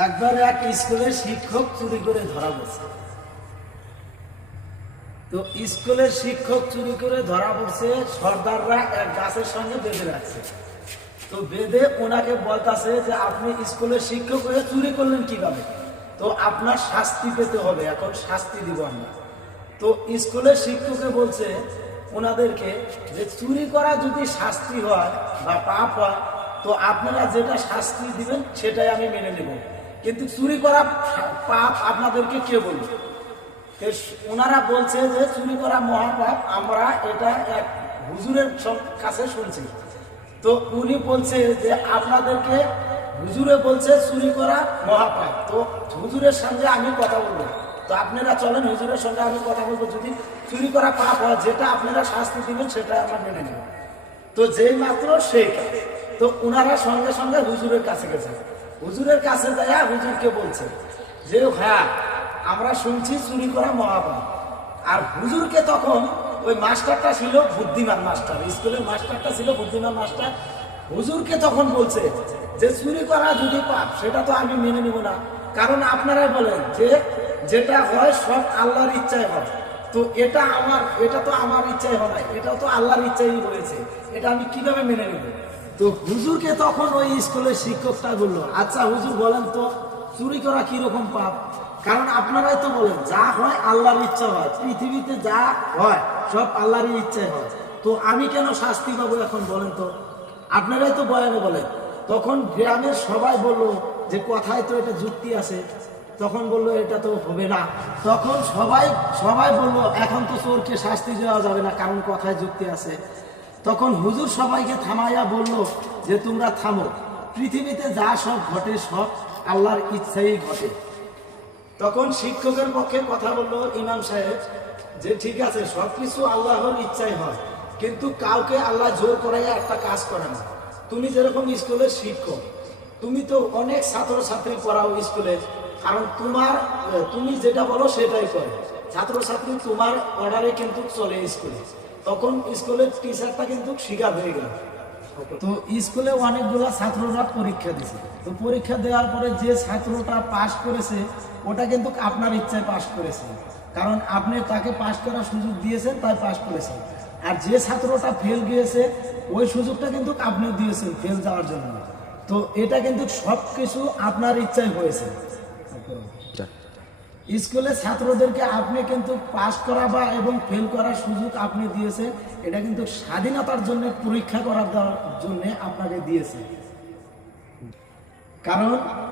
একবার এক স্কুলের শিক্ষক চুরি করে ধরা পড়ছে। তো স্কুলের শিক্ষক চুরি করে ধরা পড়ছে, সর্দাররা এক গাছের সঙ্গে বেঁধে রাখছে। তো বেঁধে ওনাকে বলতাছে যে আপনি স্কুলের শিক্ষক হয়ে চুরি করলেন কিভাবে, তো আপনার শাস্তি পেতে হবে, এখন শাস্তি দিব আমরা। তো স্কুলের শিক্ষকে বলছে ওনাদেরকে যে চুরি করা যদি শাস্তি হয় বা পাপ হয়, তো আপনারা যেটা শাস্তি দিবেন সেটাই আমি মেনে নেব, কিন্তু চুরি করা পাপ আপনাদেরকে কে বলবে? ওনারা বলছে যে চুরি করা মহাপাপ, আমরা এটা এক হুজুরের কাছে শুনছি। তো উনি বলছে যে আপনাদেরকে হুজুরে বলছে চুরি করা মহাপাপ, তো হুজুরের সঙ্গে আমি কথা বলবো, তো আপনারা চলেন হুজুরের সঙ্গে আমি কথা বলবো, যদি চুরি করা পাপ হয় যেটা আপনারা শাস্তি দিবেন সেটা আমরা মেনে নেব। তো যেই মাত্র সেই কাজ, তো ওনারা সঙ্গে সঙ্গে হুজুরের কাছে গেছে। হুজুরের কাছে যাইয়া হুজুরকে বলছে যে হ্যাঁ আমরা শুনছি চুরি করা মহাপাপ। আর হুজুরকে তখন ওই মাস্টারটা ছিল বুদ্ধিমান মাস্টার, স্কুলের মাস্টারটা ছিল বুদ্ধিমান মাস্টার। হুজুরকে তখন বলছে যে চুরি করা যদি পাপ সেটা তো আমি মেনে নিব না, কারণ আপনারা বলেন যে যেটা হয় সব আল্লাহর ইচ্ছায় হয়, তো এটা তো আমার ইচ্ছায় হয় নাই, এটা তো আল্লাহর ইচ্ছাই রয়েছে, এটা আমি কিভাবে মেনে নেব? তো হুজুরকে তখন ওই স্কুলের শিক্ষকটা বললো, আচ্ছা হুজুর বলেন তো চুরি করা কিরকম পাপ? কারণ আপনারাই তো বলেন যা হয় আল্লাহর ইচ্ছা হয়, পৃথিবীতে যা হয় সব আল্লাহরই ইচ্ছায় হয়, তো আমি কেন শাস্তি পাবো এখন বলেন তো? আপনারাই তো বয়ানে বলেন। তখন গ্রামের সবাই বলল যে কথায় তো এটা যুক্তি আছে। তখন বলল এটা তো হবে না। তখন সবাই বলল এখন তো চোরকে শাস্তি দেওয়া যাবে না, কারণ কথায় যুক্তি আছে। তখন হুজুর সবাইকে থামাইয়া বলল যে তোমরা থামো, পৃথিবীতে যা সব ঘটে সব আল্লাহর ইচ্ছাই ঘটে। তখন শিক্ষকের পক্ষে কথা বলল ইমাম সাহেব যে ঠিক আছে সবকিছু আল্লাহর ইচ্ছাই হয়, কিন্তু কাউকে আল্লাহ জোর করাইয়া একটা কাজ করে না। তুমি যেরকম স্কুলের শিক্ষক, তুমি তো অনেক ছাত্রছাত্রী পড়াও স্কুলে, কারণ তুমি যেটা বলো সেটাই করে ছাত্রছাত্রী, তোমার অর্ডারে কিন্তু চলে স্কুলে। তখন স্কুলের টিচারটা কিন্তু স্বীকার হয়ে গেল। তো স্কুলে অনেকগুলো ছাত্ররা পরীক্ষা দিছে, তো পরীক্ষা দেওয়ার পরে যে ছাত্রটা পাশ করেছে ওটা কিন্তু আপনার ইচ্ছায় পাশ করেছে, কারণ আপনি তাকে পাশ করার সুযোগ দিয়েছেন তাই পাশ করেছেন। আর যে ছাত্রটা ফেল গিয়েছে ওই সুযোগটা কিন্তু আপনিও দিয়েছেন ফেল যাওয়ার জন্য। তো এটা কিন্তু সব কিছু আপনার ইচ্ছায় হয়েছে। স্কুলে ছাত্রদেরকে আপনি কিন্তু পাস করা বা এবং ফেল করার সুযোগ আপনি দিয়েছে, এটা কিন্তু স্বাধীনতার জন্য পরীক্ষা করার জন্য আপনাকে দিয়েছে। কারণ